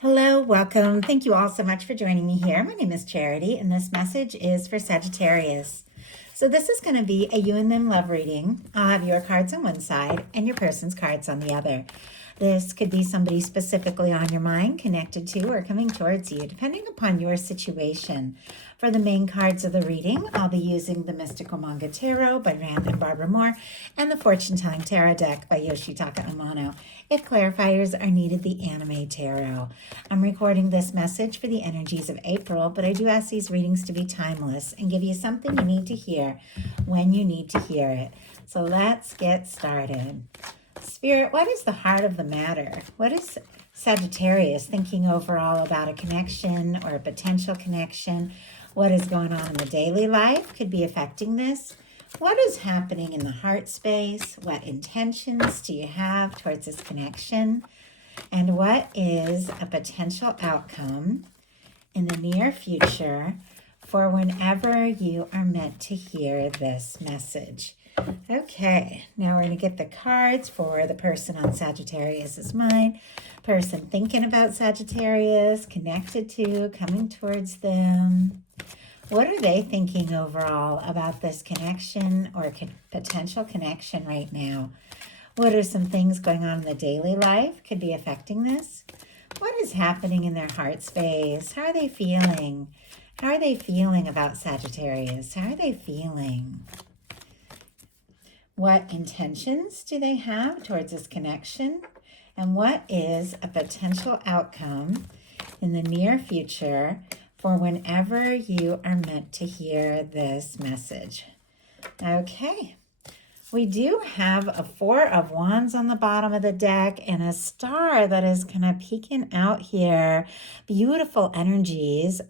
Hello, welcome. Thank you all so much for joining me here. My name is Charity, and this message is for Sagittarius. So, this is going to be a you and them love reading. I'll have your cards on one side and your person's cards on the other. This could be somebody specifically on your mind, connected to, or coming towards you, depending upon your situation. For the main cards of the reading, I'll be using the Mystical Manga Tarot by Rann and Barbara Moore and the Fortune Telling Tarot deck by Yoshitaka Amano. If clarifiers are needed, the Anime Tarot. I'm recording this message for the energies of April, but I do ask these readings to be timeless and give you something you need to hear when you need to hear it. So let's get started. Spirit, what is the heart of the matter? What is Sagittarius thinking overall about a connection or a potential connection? What is going on in the daily life could be affecting this. What is happening in the heart space? What intentions do you have towards this connection? And what is a potential outcome in the near future for whenever you are meant to hear this message? Okay, now we're going to get the cards for the person on Sagittarius's mind, person thinking about Sagittarius, connected to, coming towards them. What are they thinking overall about this connection or potential connection right now? What are some things going on in the daily life could be affecting this? What is happening in their heart space? How are they feeling? How are they feeling about Sagittarius? How are they feeling? What intentions do they have towards this connection? And what is a potential outcome in the near future for whenever you are meant to hear this message? Okay. We do have a Four of Wands on the bottom of the deck and a star that is kind of peeking out here. Beautiful energies.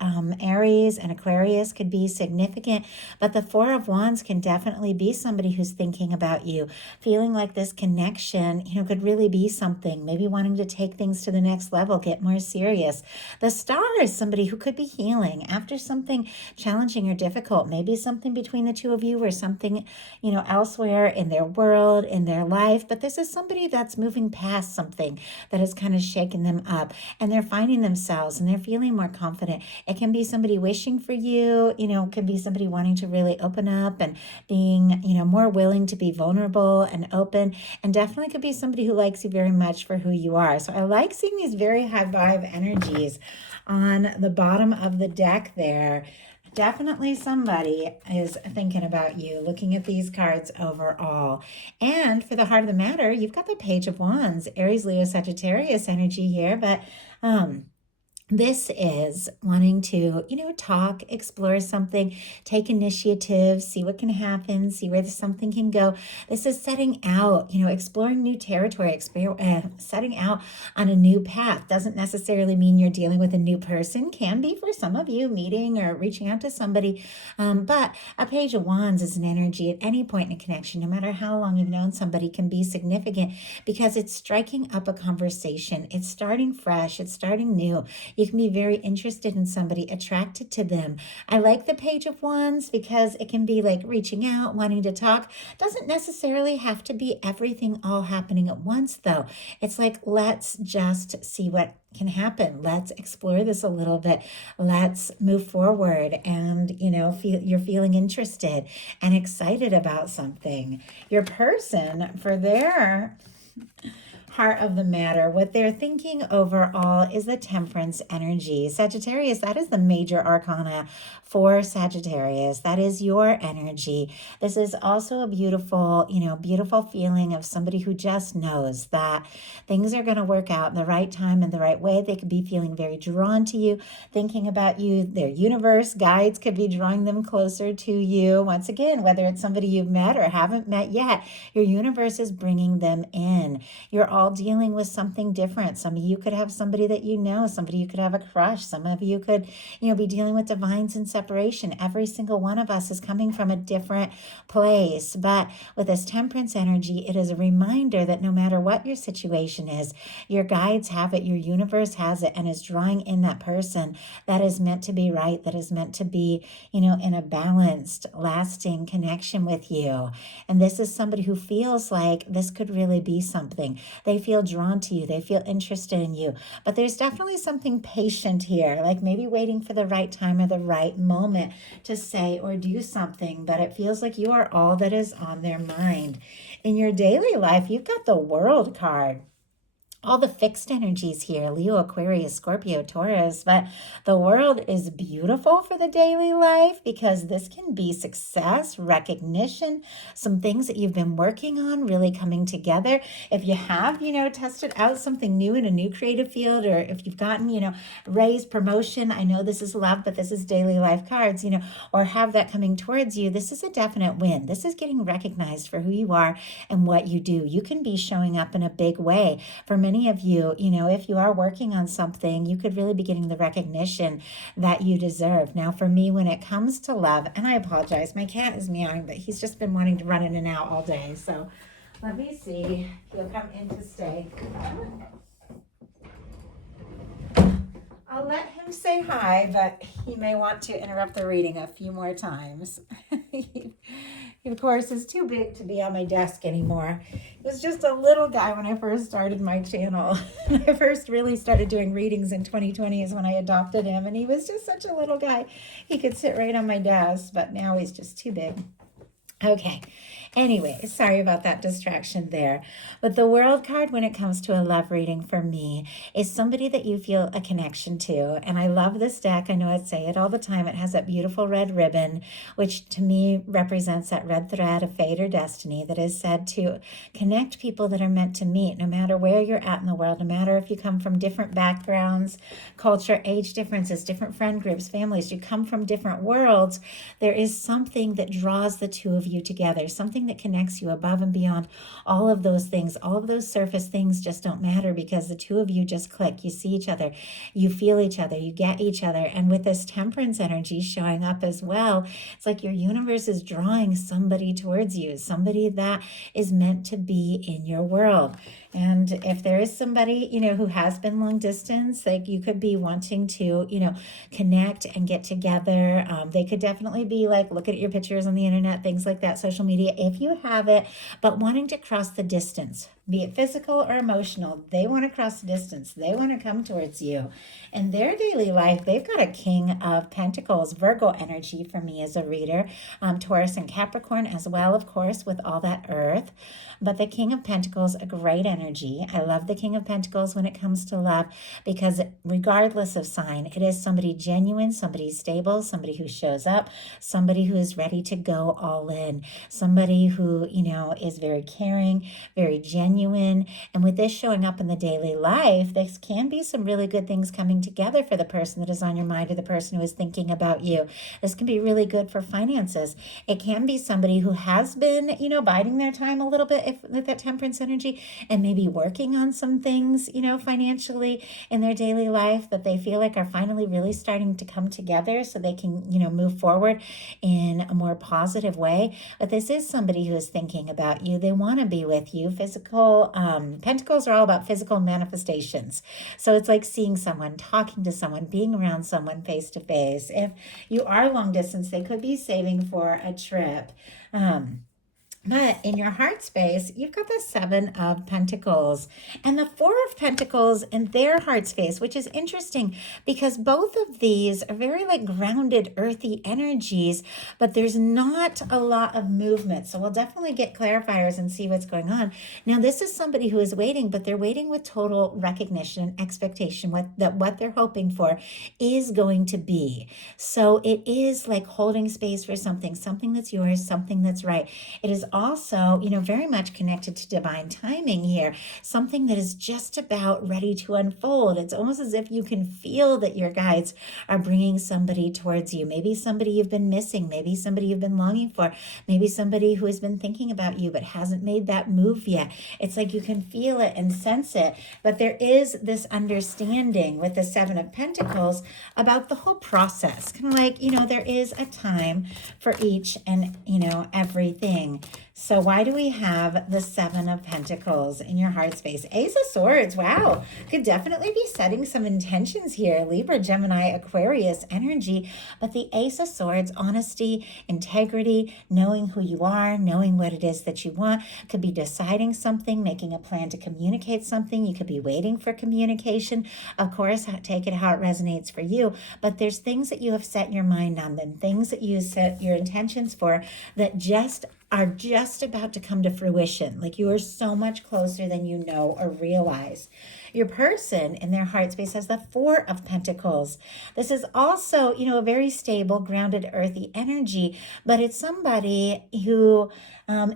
Aries and Aquarius could be significant, but the Four of Wands can definitely be somebody who's thinking about you, feeling like this connection, could really be something, maybe wanting to take things to the next level, get more serious. The star is somebody who could be healing after something challenging or difficult, maybe something between the two of you or something, elsewhere in their world, in their life, but this is somebody that's moving past something that has kind of shaken them up, and they're finding themselves and they're feeling more confident. It can be somebody wishing for you, it can be somebody wanting to really open up and being, more willing to be vulnerable and open, and definitely could be somebody who likes you very much for who you are. So I like seeing these very high vibe energies on the bottom of the deck there. Definitely somebody is thinking about you, looking at these cards overall. And for the heart of the matter, you've got the Page of Wands, Aries, Leo, Sagittarius energy here, but this is wanting to, talk, explore something, take initiative, see what can happen, see where something can go. This is setting out, exploring new territory, setting out on a new path. Doesn't necessarily mean you're dealing with a new person. Can be for some of you, meeting or reaching out to somebody. But a Page of Wands is an energy at any point in a connection, no matter how long you've known somebody, can be significant because it's striking up a conversation. It's starting fresh. It's starting new. You can be very interested in somebody, attracted to them. I like the Page of Wands because it can be like reaching out, wanting to talk. Doesn't necessarily have to be everything all happening at once, though. It's like, let's just see what can happen. Let's explore this a little bit. Let's move forward and, you're feeling interested and excited about something. Your person, for their heart of the matter, what they're thinking overall is the Temperance energy. Sagittarius, that is the major arcana for Sagittarius. That is your energy. This is also a beautiful, beautiful feeling of somebody who just knows that things are going to work out in the right time and the right way. They could be feeling very drawn to you, thinking about you. Their universe guides could be drawing them closer to you. Once again, whether it's somebody you've met or haven't met yet, your universe is bringing them in. You're all dealing with something different. Some of you could have somebody that somebody you could have a crush. Some of you could, be dealing with divines and separation. Every single one of us is coming from a different place. But with this Temperance energy, it is a reminder that no matter what your situation is, your guides have it, your universe has it, and is drawing in that person that is meant to be right, that is meant to be, in a balanced, lasting connection with you. And this is somebody who feels like this could really be something. They they feel drawn to you. They feel interested in you. But there's definitely something patient here, like maybe waiting for the right time or the right moment to say or do something. But it feels like you are all that is on their mind. In your daily life, you've got the World card, all the fixed energies here, Leo, Aquarius, Scorpio, Taurus. But the world is beautiful for the daily life because this can be success, recognition, some things that you've been working on really coming together. If you have, tested out something new in a new creative field, or if you've gotten, raise, promotion, I know this is love, but this is daily life cards, or have that coming towards you, this is a definite win. This is getting recognized for who you are and what you do. You can be showing up in a big way. For many of you, if you are working on something, you could really be getting the recognition that you deserve. Now, for me, when it comes to love, and I apologize, my cat is meowing, but he's just been wanting to run in and out all day. So let me see. He'll come in to stay. I'll let him say hi, but he may want to interrupt the reading a few more times. He, of course, is too big to be on my desk anymore. He was just a little guy when I first started my channel. I first really started doing readings in 2020 is when I adopted him, and he was just such a little guy. He could sit right on my desk, but now he's just too big. Okay. Anyway, sorry about that distraction there. But the World card, when it comes to a love reading for me, is somebody that you feel a connection to. And I love this deck. I know I say it all the time. It has that beautiful red ribbon, which to me represents that red thread of fate or destiny that is said to connect people that are meant to meet, no matter where you're at in the world, no matter if you come from different backgrounds, culture, age differences, different friend groups, families, you come from different worlds. There is something that draws the two of you together, something that connects you above and beyond all of those things. All of those surface things just don't matter because the two of you just click. You see each other, you feel each other, you get each other. And with this Temperance energy showing up as well, it's like your universe is drawing somebody towards you, somebody that is meant to be in your world. And if there is somebody, who has been long distance, like you could be wanting to, connect and get together. They could definitely be like looking at your pictures on the internet, things like that, social media, if you have it, but wanting to cross the distance, be it physical or emotional. They want to cross the distance. They want to come towards you. In their daily life, they've got a King of Pentacles, Virgo energy for me as a reader, Taurus and Capricorn as well, of course, with all that earth. But the King of Pentacles, a great energy. I love the King of Pentacles when it comes to love because regardless of sign, it is somebody genuine, somebody stable, somebody who shows up, somebody who is ready to go all in, somebody who, is very caring, very genuine. And with this showing up in the daily life, this can be some really good things coming together for the person that is on your mind or the person who is thinking about you. This can be really good for finances. It can be somebody who has been, biding their time a little bit with that Temperance energy and maybe working on some things, financially in their daily life that they feel like are finally really starting to come together so they can, move forward in a more positive way. But this is somebody who is thinking about you. They want to be with you. Physical, pentacles are all about physical manifestations. So it's like seeing someone, talking to someone, being around someone face to face. If you are long distance, they could be saving for a trip. But in your heart space, you've got the Seven of Pentacles and the Four of Pentacles in their heart space, which is interesting because both of these are very like grounded, earthy energies, but there's not a lot of movement. So we'll definitely get clarifiers and see what's going on. Now, this is somebody who is waiting, but they're waiting with total recognition and expectation that what they're hoping for is going to be. So it is like holding space for something that's yours, something that's right. It is also, very much connected to divine timing here, something that is just about ready to unfold. It's almost as if you can feel that your guides are bringing somebody towards you. Maybe somebody you've been missing, maybe somebody you've been longing for, maybe somebody who has been thinking about you but hasn't made that move yet. It's like you can feel it and sense it, but there is this understanding with the Seven of Pentacles about the whole process. Kind of like, there is a time for each and, everything. So why do we have the Seven of Pentacles in your heart space? Ace of Swords, wow. Could definitely be setting some intentions here. Libra, Gemini, Aquarius energy. But the Ace of Swords, honesty, integrity, knowing who you are, knowing what it is that you want. Could be deciding something, making a plan to communicate something. You could be waiting for communication. Of course, take it how it resonates for you. But there's things that you have set your mind on, then things that you set your intentions for that are just about to come to fruition. Like you are so much closer than you know or realize. Your person in their heart space has the Four of Pentacles. This is also, a very stable, grounded, earthy energy, but it's somebody who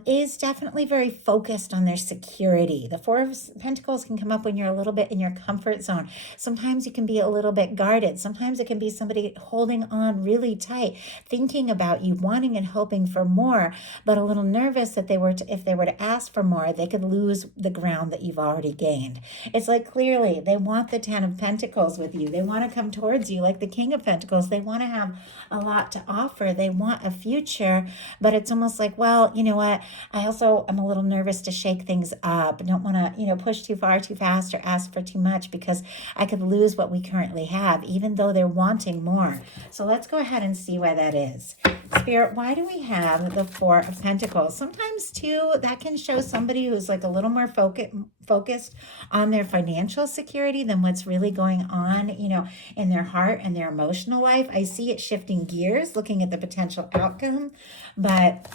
is definitely very focused on their security. The Four of Pentacles can come up when you're a little bit in your comfort zone. Sometimes you can be a little bit guarded. Sometimes it can be somebody holding on really tight, thinking about you, wanting and hoping for more, but a little nervous that if they were to ask for more, they could lose the ground that you've already gained. It's like clearly they want the Ten of Pentacles with you. They want to come towards you like the King of Pentacles. They want to have a lot to offer. They want a future, but it's almost like, well, you know what? I also am a little nervous to shake things up. I don't want to, push too far, too fast, or ask for too much because I could lose what we currently have, even though they're wanting more. So let's go ahead and see why that is. Spirit, why do we have the Four of Pentacles? Sometimes too, that can show somebody who's like a little more focused on their financial security than what's really going on, in their heart and their emotional life. I see it shifting gears, looking at the potential outcome, but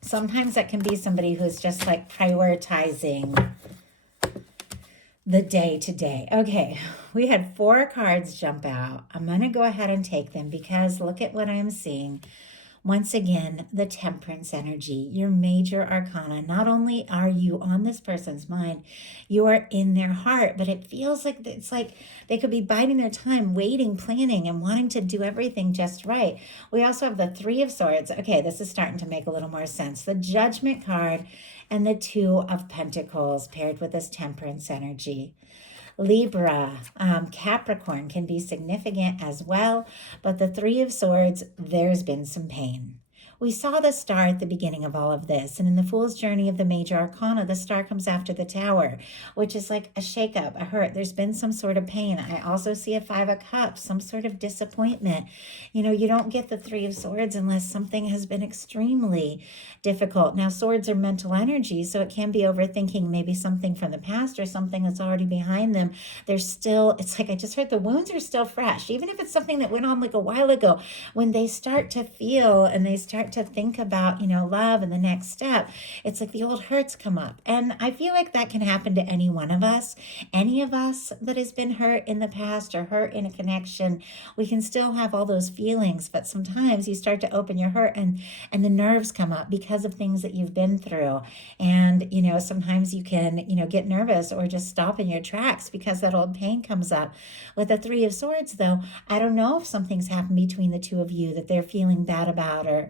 sometimes that can be somebody who's just like prioritizing the day to day. Okay, we had 4 cards jump out. I'm going to go ahead and take them because look at what I'm seeing. Once again, the Temperance energy, your major arcana. Not only are you on this person's mind, you are in their heart, but it feels like it's like they could be biding their time, waiting, planning, and wanting to do everything just right. We also have the Three of Swords. Okay, this is starting to make a little more sense. The Judgment card and the Two of Pentacles paired with this Temperance energy. Libra, Capricorn can be significant as well, but the Three of Swords, there's been some pain. We saw the star at the beginning of all of this, and in the Fool's Journey of the Major Arcana, the star comes after the Tower, which is like a shakeup, a hurt. There's been some sort of pain. I also see a Five of Cups, some sort of disappointment. You don't get the Three of Swords unless something has been extremely difficult. Now, swords are mental energy, so it can be overthinking maybe something from the past or something that's already behind them. It's like I just heard the wounds are still fresh, even if it's something that went on like a while ago. When they start to feel and they start to think about, love and the next step, it's like the old hurts come up. And I feel like that can happen to any one of us. Any of us that has been hurt in the past or hurt in a connection, we can still have all those feelings, but sometimes you start to open your heart and the nerves come up because of things that you've been through. And, sometimes you can, get nervous or just stop in your tracks because that old pain comes up. With the Three of Swords, though, I don't know if something's happened between the two of you that they're feeling bad about or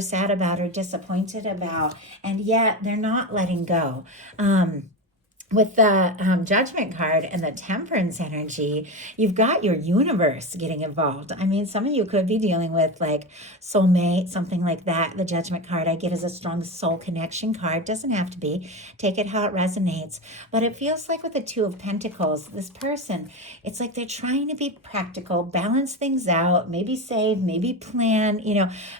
sad about or disappointed about, and yet they're not letting go. With the Judgment card and the Temperance energy, you've got your universe getting involved. I mean, some of you could be dealing with like soulmate, something like that. The Judgment card I get is a strong soul connection card. Doesn't have to be. Take it how it resonates. But it feels like with the Two of Pentacles, this person, it's like they're trying to be practical, balance things out, maybe save, maybe plan,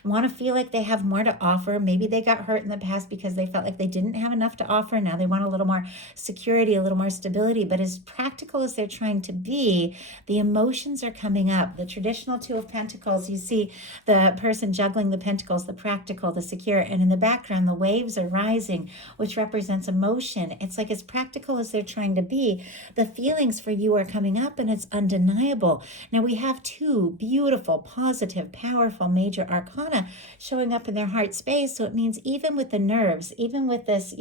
want to feel like they have more to offer. Maybe they got hurt in the past because they felt like they didn't have enough to offer. Now they want a little more security, a little more stability, but as practical as they're trying to be, the emotions are coming up. The traditional Two of Pentacles, you see the person juggling the pentacles, the practical, the secure, and in the background, the waves are rising, which represents emotion. It's like as practical as they're trying to be, the feelings for you are coming up and it's undeniable. Now we have 2 beautiful, positive, powerful major arcana showing up in their heart space. So it means even with the nerves, even with this,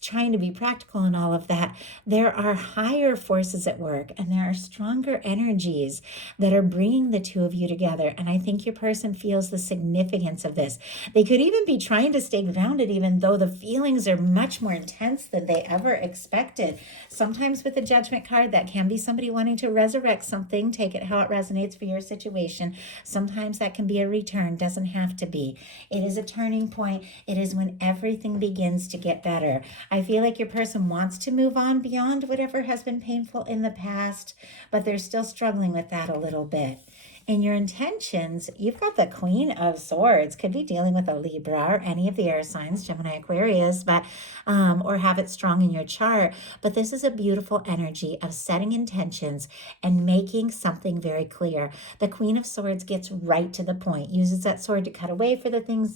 trying to be practical and all all of that, there are higher forces at work and there are stronger energies that are bringing the two of you together. And I think your person feels the significance of this. They could even be trying to stay grounded, even though the feelings are much more intense than they ever expected. Sometimes with the Judgment card, that can be somebody wanting to resurrect something. Take it how it resonates for your situation. Sometimes that can be a return, doesn't have to be. It is a turning point. It is when everything begins to get better. I feel like your person wants to move on beyond whatever has been painful in the past, but they're still struggling with that a little bit. In your intentions, you've got the Queen of Swords. Could be dealing with a Libra or any of the air signs, Gemini, Aquarius, but or have it strong in your chart. But this is a beautiful energy of setting intentions and making something very clear. The Queen of Swords gets right to the point, uses that sword to cut away things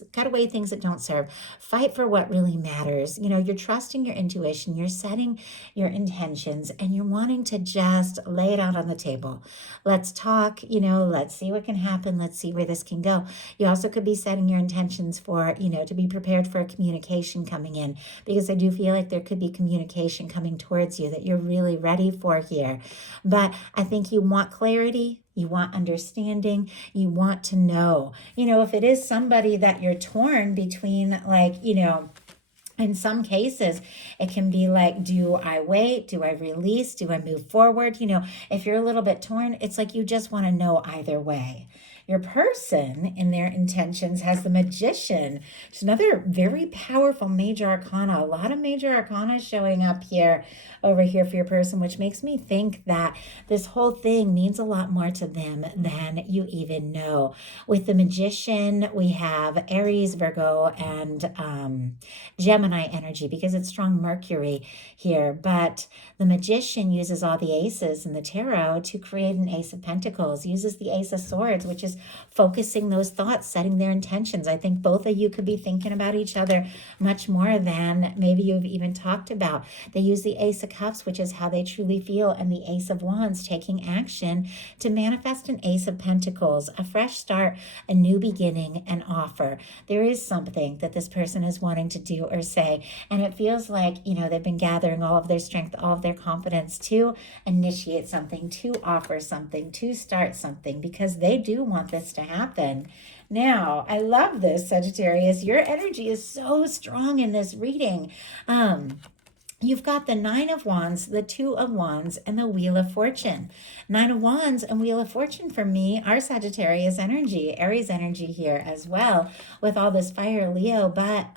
that don't serve. Fight for what really matters. You know, you're trusting your intuition, you're setting your intentions, and you're wanting to just lay it out on the table. Let's talk, let's see what can happen. Let's see where this can go. You also could be setting your intentions for, to be prepared for a communication coming in, because I do feel like there could be communication coming towards you that you're really ready for here. But I think you want clarity. You want understanding. You want to know, if it is somebody that you're torn between, in some cases, it can be like, do I wait? Do I release? Do I move forward? If you're a little bit torn, it's like you just want to know either way. Your person in their intentions has the Magician. It's another very powerful major arcana. A lot of major arcana showing up over here for your person, which makes me think that this whole thing means a lot more to them than you even know. With the Magician, we have Aries, Virgo, and Gemini energy, because it's strong Mercury here. But the Magician uses all the aces in the tarot to create an Ace of Pentacles, uses the Ace of Swords, which is focusing those thoughts, setting their intentions. I think both of you could be thinking about each other much more than maybe you've even talked about. They use the Ace of Cups, which is how they truly feel, and the Ace of Wands, taking action to manifest an Ace of Pentacles, a fresh start, a new beginning, an offer. There is something that this person is wanting to do or say, and it feels like, they've been gathering all of their strength, all of their confidence to initiate something, to offer something, to start something, because they do want this to happen. Now, I love this, Sagittarius. Your energy is so strong in this reading. You've got the Nine of Wands, the Two of Wands, and the Wheel of Fortune. Nine of Wands and Wheel of Fortune for me are Sagittarius energy, Aries energy here as well, with all this fire, Leo, but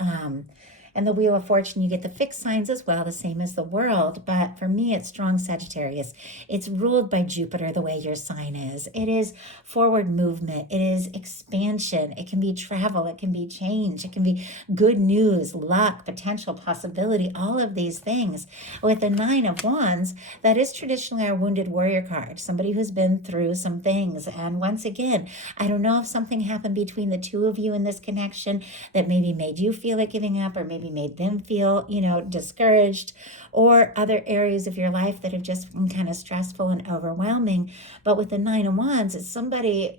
and the Wheel of Fortune, you get the fixed signs as well, the same as the world. But for me, it's strong Sagittarius. It's ruled by Jupiter, the way your sign is. It is forward movement. It is expansion. It can be travel. It can be change. It can be good news, luck, potential, possibility, all of these things. With the Nine of Wands, that is traditionally our wounded warrior card, somebody who's been through some things. And once again, I don't know if something happened between the two of you in this connection that maybe made you feel like giving up, or maybe made them feel, discouraged, or other areas of your life that have just been kind of stressful and overwhelming. But with the Nine of Wands, it's somebody,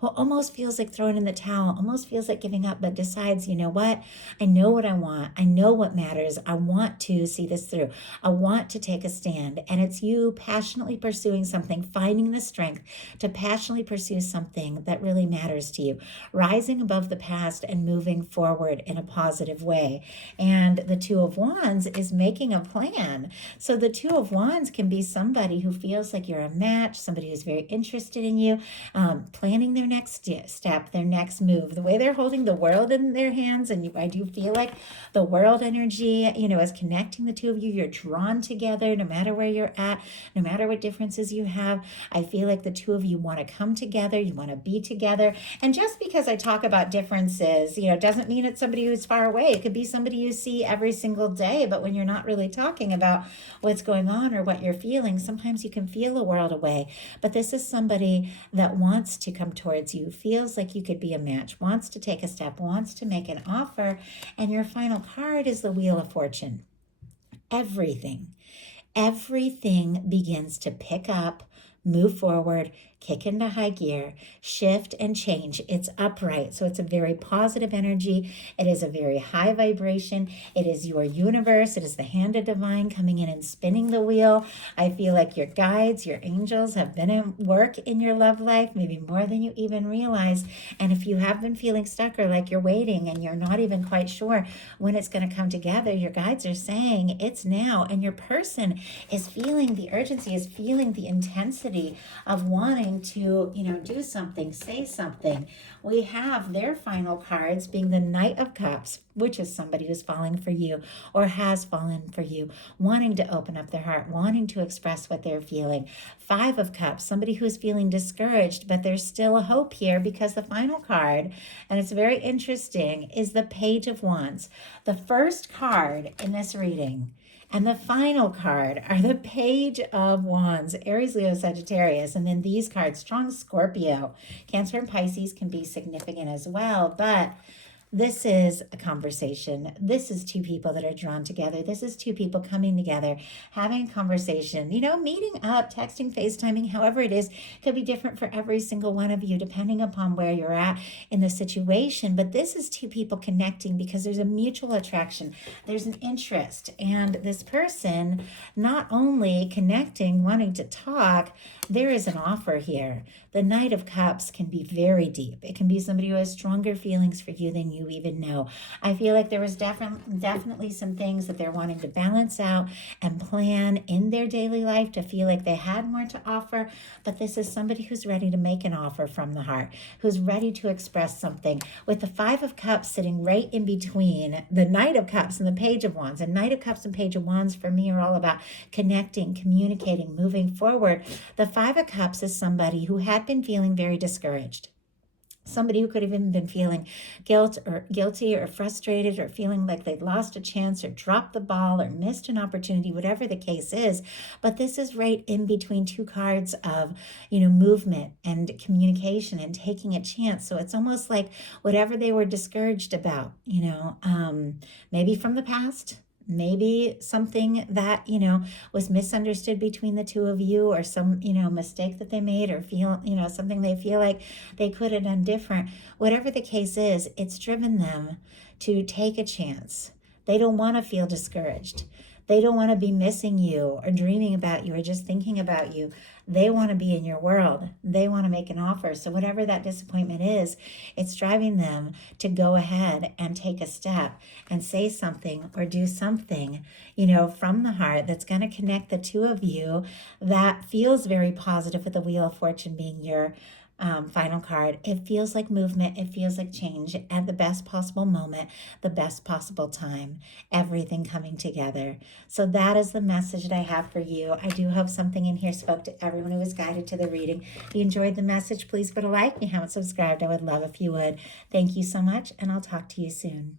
who almost feels like throwing in the towel, almost feels like giving up, but decides, what? I know what I want. I know what matters. I want to see this through. I want to take a stand. And it's you passionately pursuing something, finding the strength to passionately pursue something that really matters to you, rising above the past and moving forward in a positive way. And the Two of Wands is making a plan. So the Two of Wands can be somebody who feels like you're a match, somebody who's very interested in you, planning their next step, their next move, the way they're holding the world in their hands. And I do feel like the world energy, is connecting the two of you. You're drawn together no matter where you're at, no matter what differences you have. I feel like the two of you want to come together. You want to be together. And just because I talk about differences, doesn't mean it's somebody who's far away. It could be somebody you see every single day, but when you're not really talking about what's going on or what you're feeling, sometimes you can feel a world away. But this is somebody that wants to come towards you, feels like you could be a match, wants to take a step, wants to make an offer. And your final card is the Wheel of Fortune. Everything begins to pick up, move forward, kick into high gear, shift and change. It's upright. So it's a very positive energy. It is a very high vibration. It is your universe. It is the hand of divine coming in and spinning the wheel. I feel like your guides, your angels have been at work in your love life, maybe more than you even realize. And if you have been feeling stuck or like you're waiting and you're not even quite sure when it's going to come together, your guides are saying it's now. And your person is feeling the urgency, is feeling the intensity of wanting to, do something, say something. We have their final cards being the Knight of Cups, which is somebody who's falling for you or has fallen for you, wanting to open up their heart, wanting to express what they're feeling. Five of Cups, somebody who's feeling discouraged, but there's still a hope here because the final card, and it's very interesting, is the Page of Wands. The first card in this reading and the final card are the Page of Wands, Aries, Leo, Sagittarius. And then these cards, strong Scorpio, Cancer, and Pisces can be significant as well. But this is a conversation. This is two people that are drawn together. This is two people coming together, having a conversation, meeting up, texting, FaceTiming, however it is, could be different for every single one of you, depending upon where you're at in the situation. But this is two people connecting because there's a mutual attraction. There's an interest. And this person not only connecting, wanting to talk, there is an offer here. The Knight of Cups can be very deep. It can be somebody who has stronger feelings for you than you even know. I feel like there was definitely some things that they're wanting to balance out and plan in their daily life to feel like they had more to offer. But this is somebody who's ready to make an offer from the heart, who's ready to express something. With the Five of Cups sitting right in between the Knight of Cups and the Page of Wands. And Knight of Cups and Page of Wands for me are all about connecting, communicating, moving forward. The Five of Cups is somebody who had been feeling very discouraged. Somebody who could have even been feeling guilty or frustrated or feeling like they'd lost a chance or dropped the ball or missed an opportunity, whatever the case is. But this is right in between two cards of, movement and communication and taking a chance. So it's almost like whatever they were discouraged about, maybe from the past, maybe something that, was misunderstood between the two of you, or some, mistake that they made, or feel, something they feel like they could have done different. Whatever the case is, it's driven them to take a chance. They don't want to feel discouraged. They don't want to be missing you or dreaming about you or just thinking about you. They want to be in your world. They want to make an offer. So whatever that disappointment is, it's driving them to go ahead and take a step and say something or do something, from the heart that's going to connect the two of you, that feels very positive, with the Wheel of Fortune being your final card. It feels like movement. It feels like change at the best possible moment, the best possible time, everything coming together. So that is the message that I have for you. I do hope something in here spoke to everyone who was guided to the reading. If you enjoyed the message, please put a like. If you haven't subscribed, I would love if you would. Thank you so much, and I'll talk to you soon.